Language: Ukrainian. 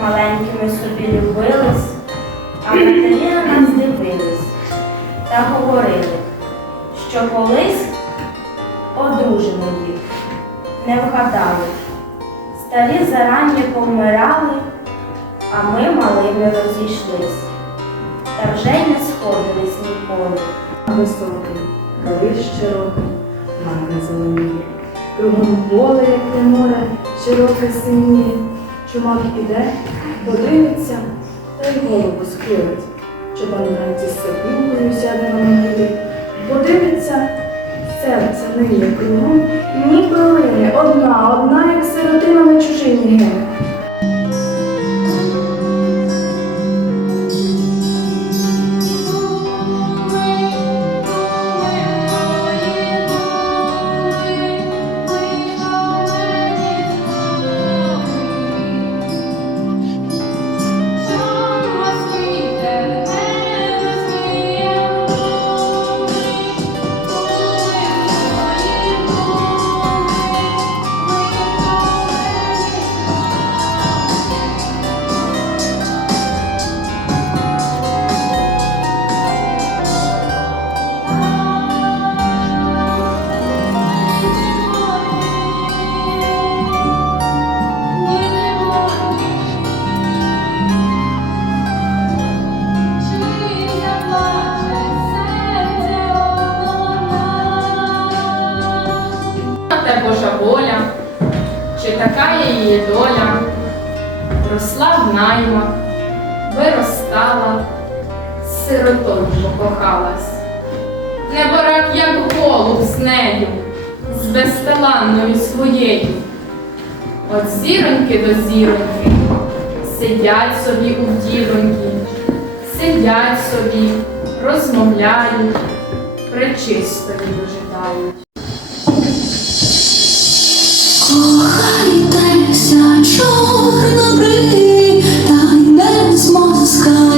маленькими собі любились, а матері на нас дивились та говорили, що колись одружимо не вгадали. Старі зарані повмирали, а ми малими розійшлись, та вже й не сходились ніколи. Високий, колись широкий, не зеленіє. Кругом поле, як не море, широке синіє. Чумак іде, подивиться, та й голову схилить. Чобан вранці з сопілкою сяде на могилі. Подивиться, серце ниє кругом, ні пилини, одна, одна, як сиротина на чужині гине. Така її доля, росла в наймах, виростала, сиротою покохалась. Неборак, як голуб з нею, з безталанною своєю. От зіроньки до зіроньки, сидять собі у вділоньки, сидять собі, розмовляють, пречистої дожидають. Кохайтеся, чорнобриві, та й не москаля.